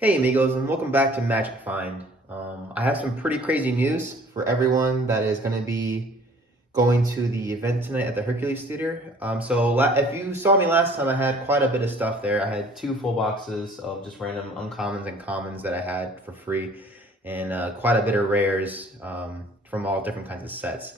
Hey amigos, and welcome back to Magic Find. I have some pretty crazy news for everyone that is going to be going to the event tonight at the Hercules Theater. If you saw me last time, I had quite a bit of stuff there. I had two full boxes of just random uncommons and commons that I had for free, and quite a bit of rares from all different kinds of sets.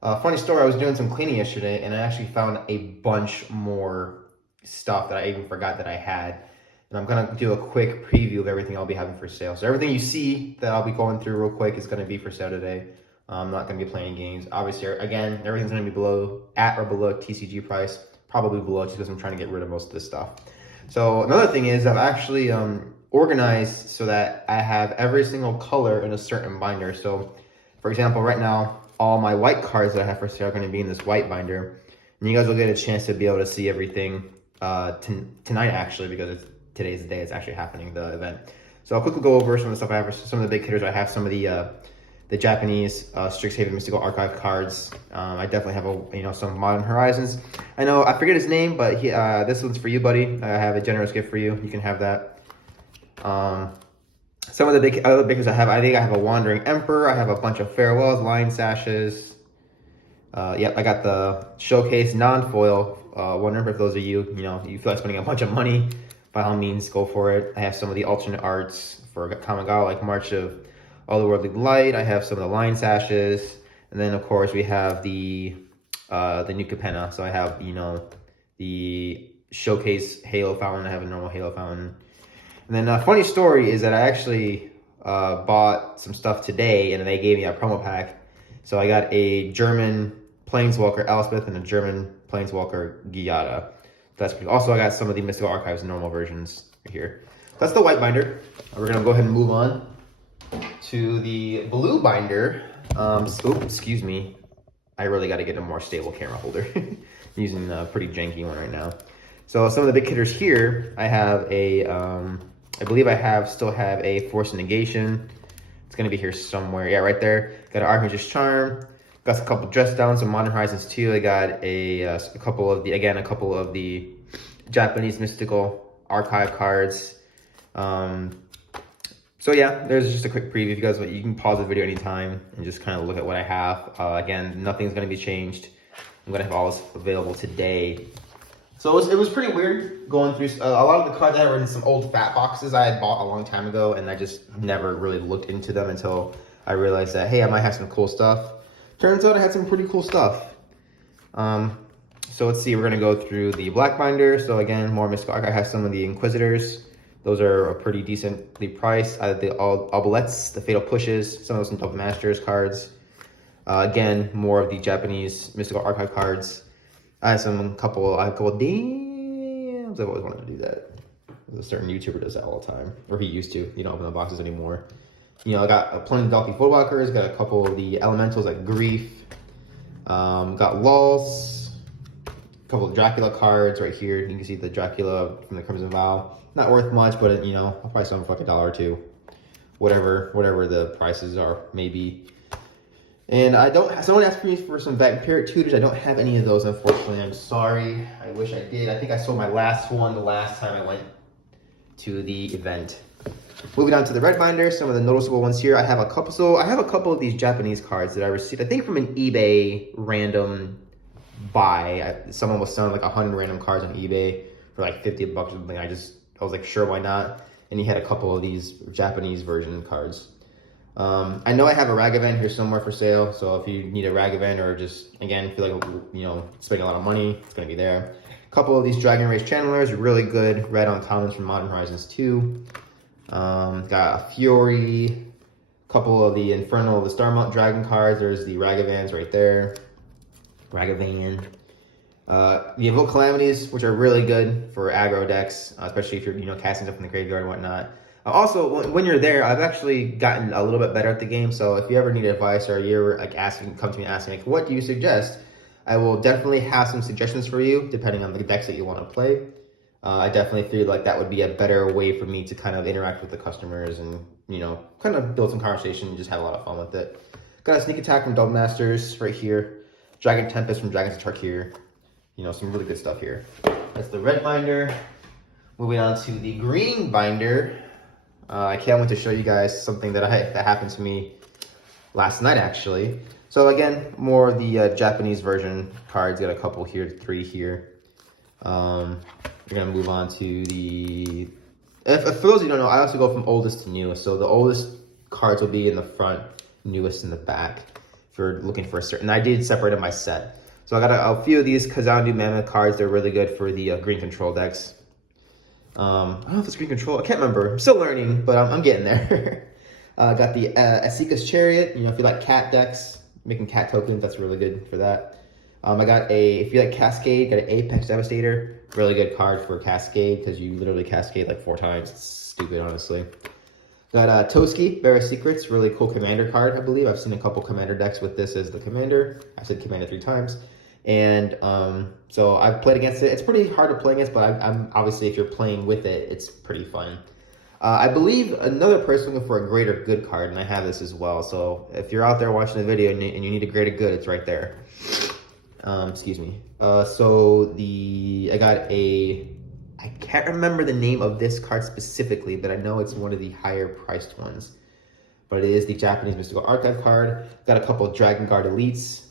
Funny story, I was doing some cleaning yesterday, and I actually found a bunch more stuff that I even forgot that I had. And I'm gonna do a quick preview of everything I'll be having for sale. So everything you see that I'll be going through real quick is gonna be for sale today. I'm not gonna be playing games. Obviously, again, everything's gonna be at or below TCG price, probably below just because I'm trying to get rid of most of this stuff. So another thing is I've actually organized so that I have every single color in a certain binder. So for example, right now, all my white cards that I have for sale are gonna be in this white binder. And you guys will get a chance to be able to see everything tonight actually, because today's the day it's actually happening, the event. So I'll quickly go over some of the stuff I have for some of the big hitters. I have some of the Japanese Strixhaven Mystical Archive cards. I definitely have some Modern Horizons. I know I forget his name, but this one's for you, buddy. I have a generous gift for you. You can have that. Some of the other big hitters I think I have a Wandering Emperor. I have a bunch of Farewells, Lion Sashes. Yep, I got the Showcase non-foil. Wondering if those are you feel like spending a bunch of money, by all means, go for it. I have some of the alternate arts for Kamigawa, like March of Otherworldly Light. I have some of the Lion Sashes. And then, of course, we have the new Capenna. So I have, the Showcase Halo Fountain. I have a normal Halo Fountain. And then a funny story is that I actually bought some stuff today, and they gave me a promo pack. So I got a German Planeswalker Elspeth and a German Planeswalker Giada. That's pretty. Also, I got some of the Mystical Archives normal versions right here. That's the white binder. We're gonna go ahead and move on to the blue binder. Excuse me. I really got to get a more stable camera holder. I'm using a pretty janky one right now. So some of the big hitters here, I have I believe still have a Force of Negation. It's gonna be here somewhere. Yeah, right there. Got an Archmage's Charm. Got a couple dress downs, some Modern Horizons 2. I got a couple of the Japanese Mystical Archive cards. So yeah, there's just a quick preview. If you guys want, you can pause the video anytime and just kind of look at what I have. Again, nothing's gonna be changed. I'm gonna have all this available today. So it was pretty weird going through a lot of the cards I were in some old fat boxes I had bought a long time ago, and I just never really looked into them until I realized that, hey, I might have some cool stuff. Turns out I had some pretty cool stuff. So let's see, we're gonna go through the black binder. So again, more Mystical Archive. I have some of the Inquisitors. Those are pretty decently priced. I have the Obelettes, the Fatal Pushes, some of those Double Masters cards. Again, more of the Japanese Mystical Archive cards. I have a couple of damns. I've always wanted to do that. There's a certain YouTuber does that all the time, or he used to. You don't open the boxes anymore. I got plenty of Valky Fullwalkers, got a couple of the Elementals like Grief, got Lulz, a couple of Dracula cards right here. You can see the Dracula from the Crimson Vow. Not worth much, but I'll probably sell them for like $1 or $2. Whatever the prices are, maybe. And someone asked me for some Vampiric Tutors. I don't have any of those, unfortunately. I'm sorry. I wish I did. I think I sold my last one the last time I went to the event. Moving on to the red binder, some of the noticeable ones here. I have a couple of these Japanese cards that I received, I think from an eBay random buy. Someone was selling like 100 random cards on eBay for like $50 or something. I was like, sure, why not? And he had a couple of these Japanese version cards. I know I have a Ragavan here somewhere for sale, so if you need a Ragavan or just, again, feel like, spending a lot of money, it's going to be there. A couple of these Dragon Race Channelers, really good red uncommons from Modern Horizons 2. Got a Fury, a couple of the Infernal, the Starmount Dragon cards. There's the Ragavans right there. Ragavan. The Evoke Calamities, which are really good for aggro decks, especially if you're casting stuff from the graveyard and whatnot. Also, when you're there, I've actually gotten a little bit better at the game. So if you ever need advice or you're like come to me asking like, what do you suggest? I will definitely have some suggestions for you depending on the decks that you want to play. I definitely feel like that would be a better way for me to kind of interact with the customers and, kind of build some conversation and just have a lot of fun with it. Got a Sneak Attack from Double Masters right here. Dragon Tempest from Dragons of Tarkir. Some really good stuff here. That's the red binder. Moving on to the green binder. I can't wait to show you guys something that happened to me last night, actually. So again, more of the Japanese version cards. Got a couple here, 3 here. We're gonna move on to the. If for those of you who don't know, I also go from oldest to newest. So the oldest cards will be in the front, newest in the back. If you're looking for a certain, I did separate in my set. So I got a few of these Kazandu Mammoth cards. They're really good for the green control decks. I don't know if it's green control. I can't remember. I'm still learning, but I'm getting there. Got the Asika's Chariot. You know, if you like cat decks, making cat tokens, that's really good for that. I got if you like Cascade, got an Apex Devastator. Really good card for Cascade because you literally Cascade like 4 times. It's stupid, honestly. Got Toski, Bearer Secrets. Really cool commander card, I believe. I've seen a couple commander decks with this as the commander. I said commander 3 times. And so I've played against it. It's pretty hard to play against, but I'm obviously, if you're playing with it, it's pretty fun. I believe another person looking for a greater good card, and I have this as well. So if you're out there watching the video and you need a greater good, it's right there. Excuse me. So I got I can't remember the name of this card specifically, but I know it's one of the higher priced ones. But it is the Japanese Mystical Archive card. Got a couple of Dragon's Guard Elites.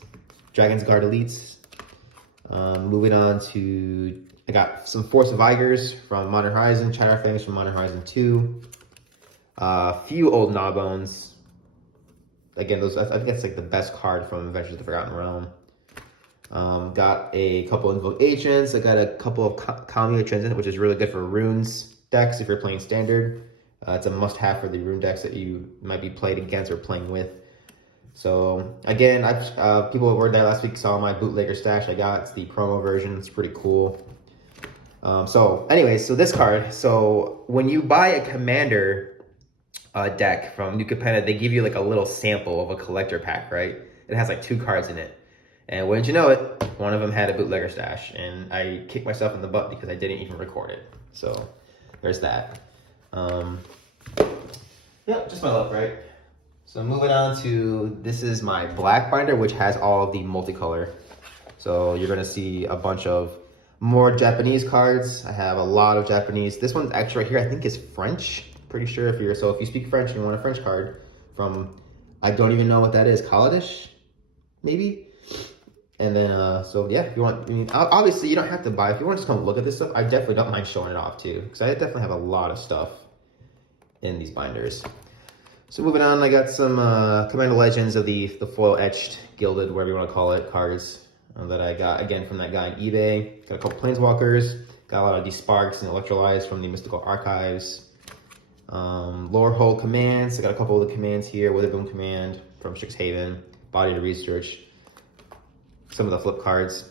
Moving on to, I got some Force of Vigors from Modern Horizon, Shadow Fangs from Modern Horizon 2. A few old Gnawbones. Again, those, I think that's like the best card from Adventures of the Forgotten Realm. Got a couple Invoked Agents. I got a couple of Kamiya Transcendent, which is really good for runes decks if you're playing standard. It's a must-have for the rune decks that you might be played against or playing with. So again, people who were there last week saw my bootlegger stash I got. It's the promo version. It's pretty cool. So anyways, so this card. So when you buy a commander deck from New Capenna, they give you like a little sample of a collector pack, right? It has like 2 cards in it. And wouldn't you know it, one of them had a bootlegger stash. And I kicked myself in the butt because I didn't even record it. So there's that. Yeah, just my luck, right? So moving on to, this is my black binder, which has all of the multicolor. So you're gonna see a bunch of more Japanese cards. I have a lot of Japanese. This one's actually right here, I think is French. Pretty sure if you speak French and you want a French card from, I don't even know what that is, Kaladesh, maybe? And then, so yeah, if you want, I mean, obviously you don't have to buy. If you want to just come look at this stuff, I definitely don't mind showing it off too. Because I definitely have a lot of stuff in these binders. So moving on, I got some Commander Legends of the foil etched, gilded, whatever you want to call it, cards that I got, again, from that guy on eBay. Got a couple Planeswalkers. Got a lot of these Sparks and Electrolytes from the Mystical Archives. Lore Hold commands. I got a couple of the commands here. Witherbloom command from Strixhaven. Body to Research. Some of the flip cards.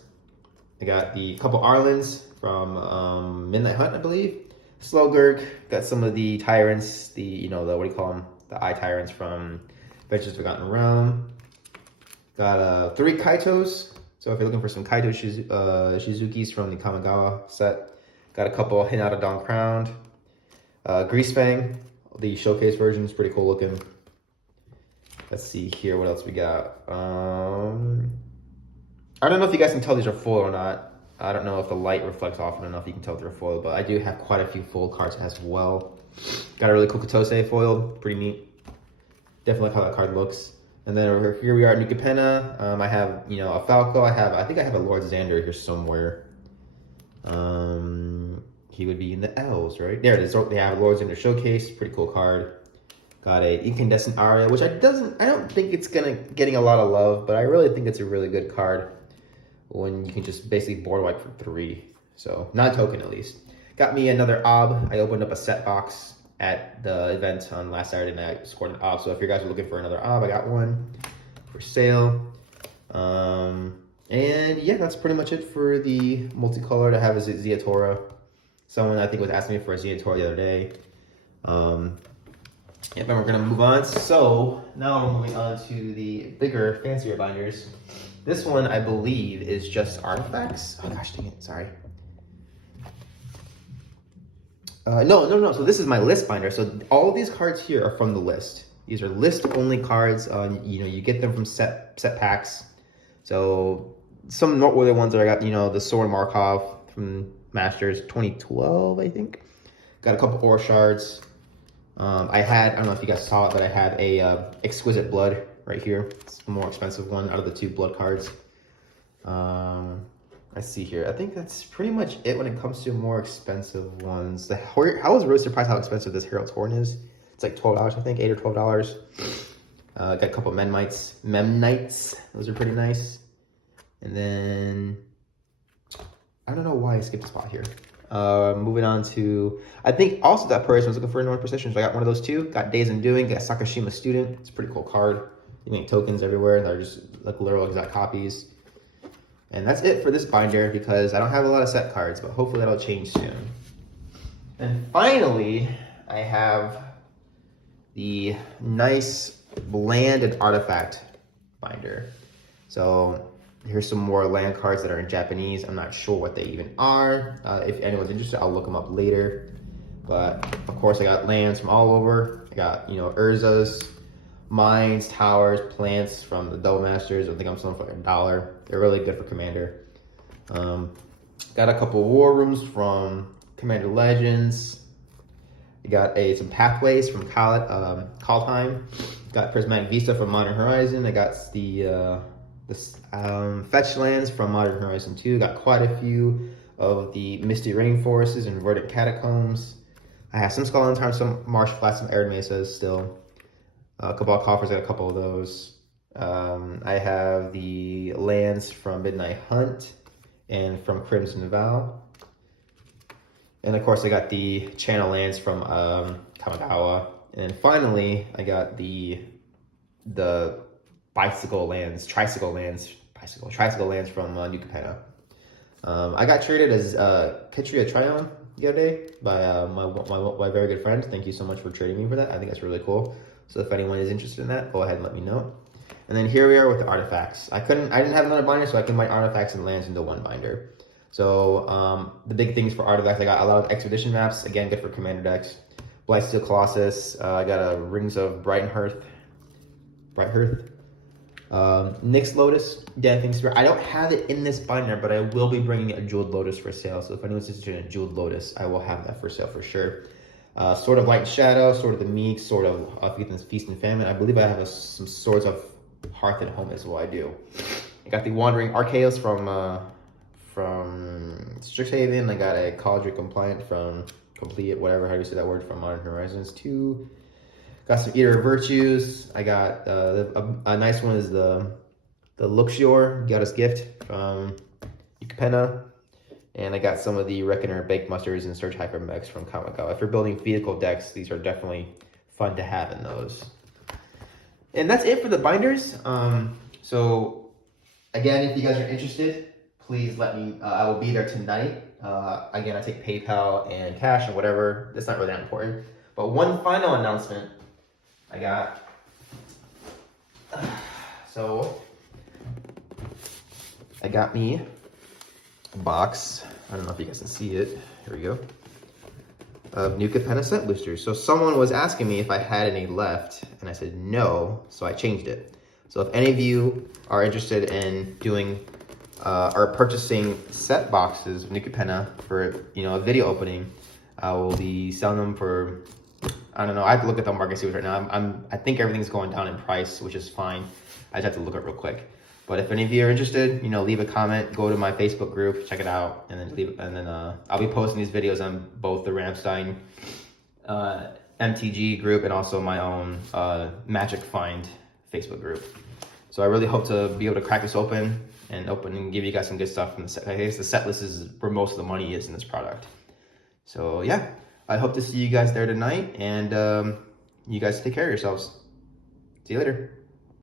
I got the couple Arlens from Midnight Hunt, I believe. Slowgurk. Got some of the Tyrants, the what do you call them? The Eye Tyrants from Adventures of Forgotten Realm. Got 3 Kaitos. So if you're looking for some Kaito Shizukis from the Kamigawa set. Got a couple Hinata Dawn Crowned. Greasefang, the showcase version is pretty cool looking. Let's see here, what else we got. I don't know if you guys can tell these are foil or not. I don't know if the light reflects off it enough you can tell they're foil, but I do have quite a few foil cards as well. Got a really cool Katose foiled, pretty neat. Definitely like how that card looks. And then over here we are at New Capenna. I have, a Falco. I think I have a Lord Xander here somewhere. He would be in the L's, right? There it is. They have Lord Xander Showcase, pretty cool card. Got a Incandescent Aria, which I don't think it's getting a lot of love, but I really think it's a really good card when you can just basically board wipe for 3. So, non-token at least. Got me another Ob. I opened up a set box at the event on last Saturday night. I scored an Ob. So if you guys are looking for another Ob, I got one for sale. And yeah, that's pretty much it for the multicolored. I have a Ziatora. Someone I think was asking me for a Ziatora the other day. Yep, and we're gonna move on. So now we're moving on to the bigger, fancier binders. This one, I believe, is just artifacts. Oh gosh, dang it, sorry. No. So this is my list binder. So all of these cards here are from the list. These are list-only cards. You get them from set packs. So some noteworthy ones that I got, the Soren Markov from Masters 2012, I think. Got a couple Aura Shards. I don't know if you guys saw it, but I had a Exquisite Blood right here. It's the more expensive one out of the 2 blood cards. I see here. I think that's pretty much it when it comes to more expensive ones. I was really surprised how expensive this Herald's Horn is. It's like $12, I think, $8 or $12. Got a couple Memnites. Those are pretty nice. And then I don't know why I skipped a spot here. Moving on to, I think also that person was looking for North Precision, so I got one of those too. Got Days in Doing, got Sakashima Student. It's a pretty cool card. You make tokens everywhere. They're just like literal exact copies. And that's it for this binder because I don't have a lot of set cards, but hopefully that'll change soon. And finally, I have the NiceLanded Artifact binder. So here's some more land cards that are in Japanese. I'm not sure what they even are. If anyone's interested, I'll look them up later. But of course, I got lands from all over. I got, Urzas, mines, towers, plants from the Double Masters. I think I'm selling for like $1. They're really good for Commander. Got a couple war rooms from Commander Legends. I got some pathways from Kaldheim. Got Prismatic Vista from Modern Horizon. I got the fetch lands from Modern Horizon 2. Got quite a few of the Misty Rainforests and Verdant Catacombs. I have some Skull and Tarn, some Marsh Flats, some Arid Mesas still. Cabal Coffers, I got a couple of those. I have the lands from Midnight Hunt and from Crimson Vow. And of course, I got the channel lands from Kamigawa. And finally, I got the tricycle lands from New Capenna. I got traded as Kitria Tryon the other day by my very good friend. Thank you so much for trading me for that. I think that's really cool. So if anyone is interested in that, go ahead and let me know. And then here we are with the artifacts. I didn't have another binder, so I combined artifacts and lands into one binder. So the big things for artifacts, I got a lot of expedition maps, again, good for commander decks. Blightsteel Colossus, I got a Rings of Brighthearth. Nyx Lotus, Dancing Spirit. I don't have it in this binder, but I will be bringing a Jeweled Lotus for sale. So if anyone's interested in a Jeweled Lotus, I will have that for sale for sure. Sword of Light and Shadow, Sword of the Meek, Sword of Feast and Famine. I believe I have some Swords of Hearth and Home as well. I do. I got the Wandering Archaeos from Strixhaven. I got a Cauldron Compliant from Complete, whatever, how do you say that word, from Modern Horizons 2. Got some Eater of Virtues. I got a nice one is the Luxior Goddess Gift from Yucapenna. And I got some of the Reckoner Baked Mustards and Surge Hypermechs from Kamigawa. If you're building vehicle decks, these are definitely fun to have in those. And that's it for the binders. So again, if you guys are interested, please let me, I will be there tonight. Again, I take PayPal and cash and whatever. It's not really that important. But one final announcement I got. So I got me a box. I don't know if you guys can see it. Here we go. Of New Capenna set boosters. So someone was asking me if I had any left, and I said no, so I changed it. So if any of you are interested in doing or purchasing set boxes of New Capenna for a video opening, I will be selling them for, I don't know, I have to look at the market see right now. I think everything's going down in price, which is fine. I just have to look at it real quick. But if any of you are interested, leave a comment, go to my Facebook group, check it out, and then I'll be posting these videos on both the Ramstein MTG group and also my own Magic Find Facebook group. So I really hope to be able to crack this open and give you guys some good stuff from the set. I guess the set list is where most of the money is in this product. So yeah, I hope to see you guys there tonight, and you guys take care of yourselves. See you later.